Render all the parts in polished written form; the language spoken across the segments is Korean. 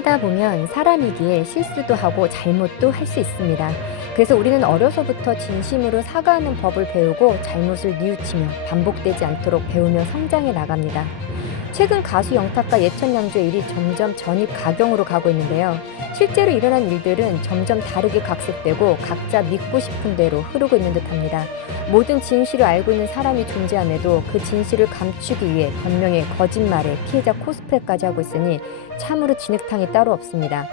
살다 보면 사람이기에 실수도 하고 잘못도 할 수 있습니다. 그래서 우리는 어려서부터 진심으로 사과하는 법을 배우고 잘못을 뉘우치며 반복되지 않도록 배우며 성장해 나갑니다. 최근 가수 영탁과 예천양조의 일이 점점 전입 가경으로 가고 있는데요. 실제로 일어난 일들은 점점 다르게 각색되고 각자 믿고 싶은 대로 흐르고 있는 듯합니다. 모든 진실을 알고 있는 사람이 존재함에도 그 진실을 감추기 위해 변명에 거짓말에 피해자 코스프레까지 하고 있으니 참으로 진흙탕이 따로 없습니다.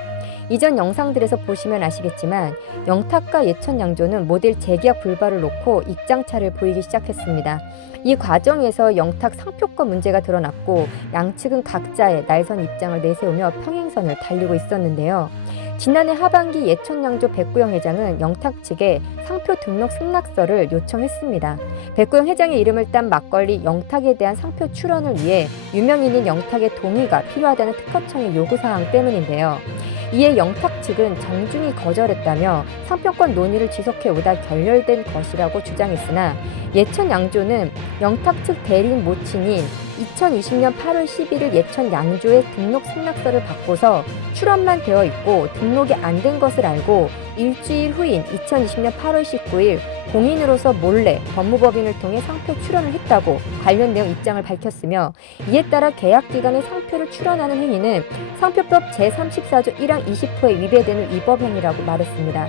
이전 영상들에서 보시면 아시겠지만 영탁과 예천양조는 모델 재계약 불발을 놓고 입장차를 보이기 시작했습니다. 이 과정에서 영탁 상표권 문제가 드러났고 양측은 각자의 날선 입장을 내세우며 평행선을 달리고 있었는데요. 지난해 하반기 예천양조 백구영 회장은 영탁 측에 상표 등록 승낙서를 요청했습니다. 백구영 회장의 이름을 딴 막걸리 영탁에 대한 상표 출원을 위해 유명인인 영탁의 동의가 필요하다는 특허청의 요구사항 때문인데요. 이에 영탁 측은 정중히 거절했다며 상표권 논의를 지속해오다 결렬된 것이라고 주장했으나 예천양조는 영탁 측 대리인 모친인 2020년 8월 11일 예천양조의 등록 승낙서를 받고서 출원만 되어 있고 등록이 안 된 것을 알고 일주일 후인 2020년 8월 19일 공인으로서 몰래 법무법인을 통해 상표 출원을 했다고 관련 내용 입장을 밝혔으며 이에 따라 계약기간에 상표를 출원하는 행위는 상표법 제34조 1항 20호에 위배되는 위법행위라고 말했습니다.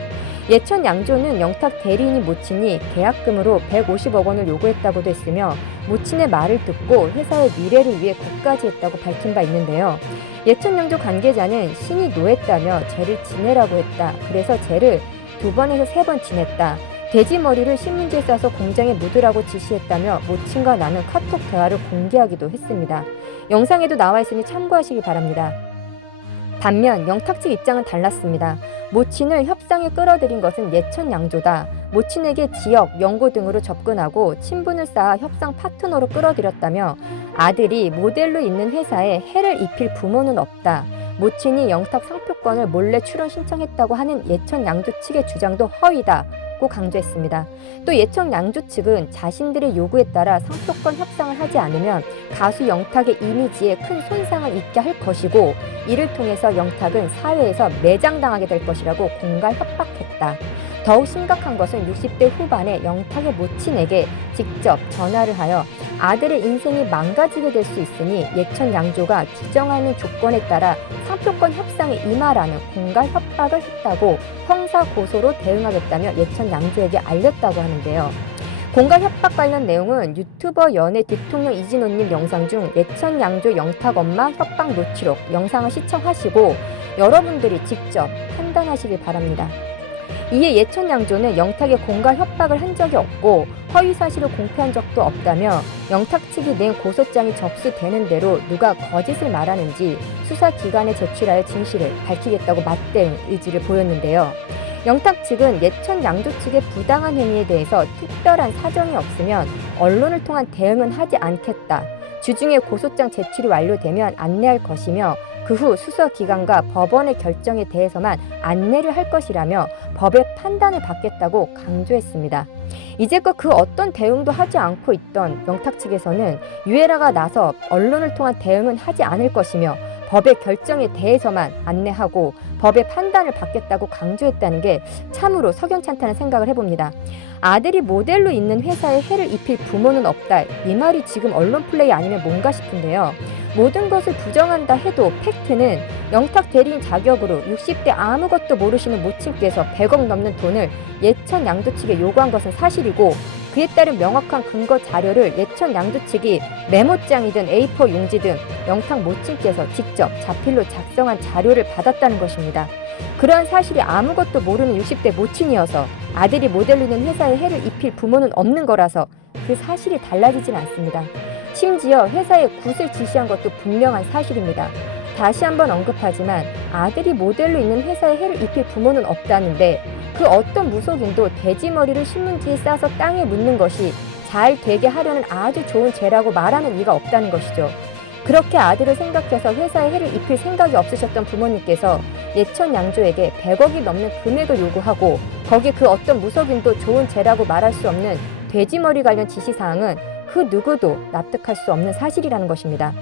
예천양조는 영탁 대리인인 모친이 계약금으로 150억 원을 요구했다고도 했으며 모친의 말을 듣고 회사의 미래를 위해 국까지 했다고 밝힌 바 있는데요. 예천양조 관계자는 신이 노했다며 죄를 지내라고 했다. 그래서 죄를 2번에서 3번 지냈다. 돼지 머리를 신문지에 싸서 공장에 묻으라고 지시했다며 모친과 나눈 카톡 대화를 공개하기도 했습니다. 영상에도 나와 있으니 참고하시기 바랍니다. 반면 영탁 측 입장은 달랐습니다. 모친을 협상에 끌어들인 것은 예천양조다. 모친에게 지역, 연고 등으로 접근하고 친분을 쌓아 협상 파트너로 끌어들였다며 아들이 모델로 있는 회사에 해를 입힐 부모는 없다. 모친이 영탁 상표권을 몰래 출원 신청했다고 하는 예천양조 측의 주장도 허위다고 강조했습니다. 또 예천양조 측은 자신들의 요구에 따라 상표권 협상을 하지 않으면 가수 영탁의 이미지에 큰 손상을 입게 할 것이고 이를 통해서 영탁은 사회에서 매장당하게 될 것이라고 공갈 협박했다. 더욱 심각한 것은 60대 후반의 영탁의 모친에게 직접 전화를 하여 아들의 인생이 망가지게 될 수 있으니 예천양조가 규정하는 조건에 따라 상표권 협상에 임하라는 공갈 협박을 했다고 형사 고소로 대응하겠다며 예천양조에게 알렸다고 하는데요. 공갈 협박 관련 내용은 유튜버 연예 대통령 이진호님 영상 중 예천양조 영탁 엄마 협박 노치록 영상을 시청하시고 여러분들이 직접 판단하시길 바랍니다. 이에 예천양조는 영탁의 공갈 협박을 한 적이 없고 허위 사실을 공표한 적도 없다며 영탁 측이 낸 고소장이 접수되는 대로 누가 거짓을 말하는지 수사기관에 제출하여 진실을 밝히겠다고 맞대응 의지를 보였는데요. 영탁 측은 예천양조 측의 부당한 행위에 대해서 특별한 사정이 없으면 언론을 통한 대응은 하지 않겠다. 주중에 고소장 제출이 완료되면 안내할 것이며 그 후 수사기관과 법원의 결정에 대해서만 안내를 할 것이라며 법의 판단을 받겠다고 강조했습니다. 이제껏 그 어떤 대응도 하지 않고 있던 영탁 측에서는 유해라가 나서 언론을 통한 대응은 하지 않을 것이며 법의 결정에 대해서만 안내하고 법의 판단을 받겠다고 강조했다는 게 참으로 석연찮다는 생각을 해봅니다. 아들이 모델로 있는 회사에 해를 입힐 부모는 없다. 이 말이 지금 언론 플레이 아니면 뭔가 싶은데요. 모든 것을 부정한다 해도 팩트는 영탁 대리인 자격으로 60대 아무것도 모르시는 모친께서 100억 넘는 돈을 예천양조 측에 요구한 것은 사실이고 그에 따른 명확한 근거 자료를 예천양조 측이 메모장이든 A4 용지 등 영탁 모친께서 직접 자필로 작성한 자료를 받았다는 것입니다. 그러한 사실이 아무것도 모르는 60대 모친이어서 아들이 모델로 있는 회사에 해를 입힐 부모는 없는 거라서 그 사실이 달라지진 않습니다. 심지어 회사에 굿을 지시한 것도 분명한 사실입니다. 다시 한번 언급하지만 아들이 모델로 있는 회사에 해를 입힐 부모는 없다는데 그 어떤 무속인도 돼지 머리를 신문지에 싸서 땅에 묻는 것이 잘 되게 하려는 아주 좋은 죄라고 말하는 이가 없다는 것이죠. 그렇게 아들을 생각해서 회사에 해를 입힐 생각이 없으셨던 부모님께서 예천양조에게 100억이 넘는 금액을 요구하고 거기에 그 어떤 무속인도 좋은 죄라고 말할 수 없는 돼지머리 관련 지시사항은 그 누구도 납득할 수 없는 사실이라는 것입니다.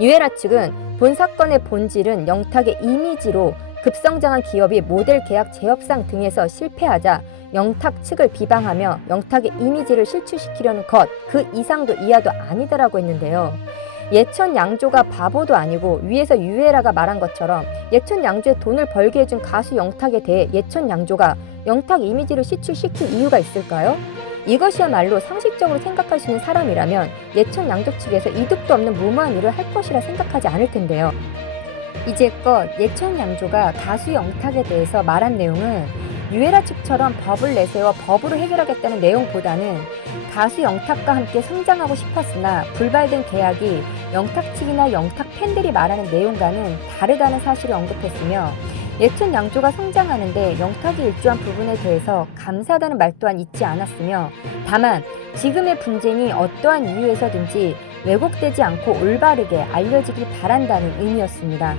유에라 측은 본 사건의 본질은 영탁의 이미지로 급성장한 기업이 모델 계약 재협상 등에서 실패하자 영탁 측을 비방하며 영탁의 이미지를 실추시키려는 것, 그 이상도 이하도 아니다라고 했는데요. 예천 양조가 바보도 아니고 위에서 유에라가 말한 것처럼 예천 양조에 돈을 벌게 해준 가수 영탁에 대해 예천 양조가 영탁 이미지를 실추시킬 이유가 있을까요? 이것이야말로 상식적으로 생각할 수 있는 사람이라면 예천 양조 측에서 이득도 없는 무모한 일을 할 것이라 생각하지 않을 텐데요. 이제껏 예천 양조가 가수 영탁에 대해서 말한 내용은 유에라 측처럼 법을 내세워 법으로 해결하겠다는 내용보다는 가수 영탁과 함께 성장하고 싶었으나 불발된 계약이 영탁 측이나 영탁 팬들이 말하는 내용과는 다르다는 사실을 언급했으며 예천 양조가 성장하는데 영탁이 일조한 부분에 대해서 감사하다는 말 또한 잊지 않았으며 다만 지금의 분쟁이 어떠한 이유에서든지 왜곡되지 않고 올바르게 알려지길 바란다는 의미였습니다.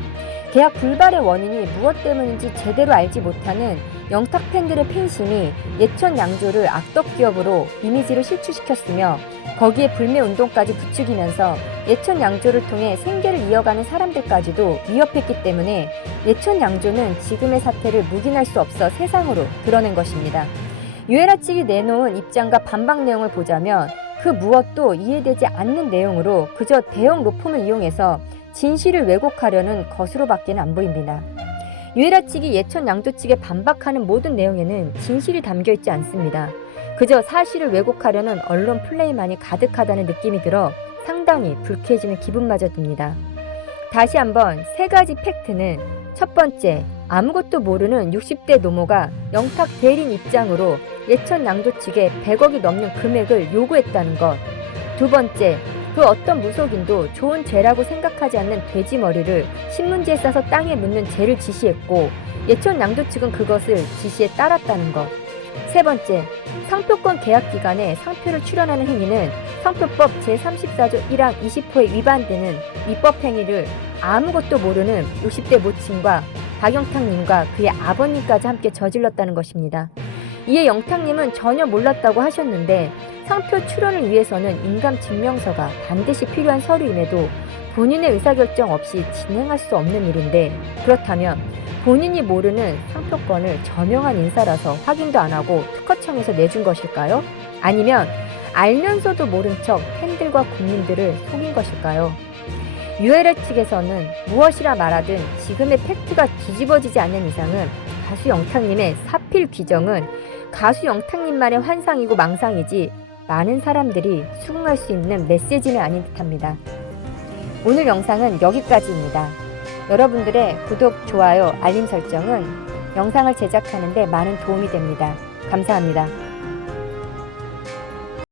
계약 불발의 원인이 무엇 때문인지 제대로 알지 못하는 영탁 팬들의 팬심이 예천 양조를 악덕 기업으로 이미지를 실추시켰으며 거기에 불매운동까지 부추기면서 예천 양조를 통해 생계를 이어가는 사람들까지도 위협했기 때문에 예천 양조는 지금의 사태를 묵인할 수 없어 세상으로 드러낸 것입니다. 유에라 측이 내놓은 입장과 반박 내용을 보자면 그 무엇도 이해되지 않는 내용으로 그저 대형 로펌을 이용해서 진실을 왜곡하려는 것으로밖에는 안 보입니다. 유에라 측이 예천 양조 측에 반박하는 모든 내용에는 진실이 담겨있지 않습니다. 그저 사실을 왜곡하려는 언론 플레이만이 가득하다는 느낌이 들어 상당히 불쾌해지는 기분마저 듭니다. 다시 한번 세 가지 팩트는 첫 번째, 아무것도 모르는 60대 노모가 영탁 대리인 입장으로 예천 양조 측에 100억이 넘는 금액을 요구했다는 것. 두 번째, 그 어떤 무속인도 좋은 죄라고 생각하지 않는 돼지머리를 신문지에 싸서 땅에 묻는 죄를 지시했고 예천 양조 측은 그것을 지시에 따랐다는 것. 세 번째, 상표권 계약 기간에 상표를 출원하는 행위는 상표법 제34조 1항 20호에 위반되는 위법 행위를 아무것도 모르는 60대 모친과 박영탁님과 그의 아버님까지 함께 저질렀다는 것입니다. 이에 영탁님은 전혀 몰랐다고 하셨는데 상표 출원을 위해서는 인감증명서가 반드시 필요한 서류임에도 본인의 의사결정 없이 진행할 수 없는 일인데 그렇다면 본인이 모르는 상표권을 저명한 인사라서 확인도 안 하고 특허청에서 내준 것일까요? 아니면 알면서도 모른 척 팬들과 국민들을 속인 것일까요? 유에라 측에서는 무엇이라 말하든 지금의 팩트가 뒤집어지지 않는 이상은 가수 영탁님의 사필 규정은 가수 영탁님만의 환상이고 망상이지 많은 사람들이 수긍할 수 있는 메시지는 아닌 듯합니다. 오늘 영상은 여기까지입니다. 여러분들의 구독, 좋아요, 알림 설정은 영상을 제작하는 데 많은 도움이 됩니다. 감사합니다.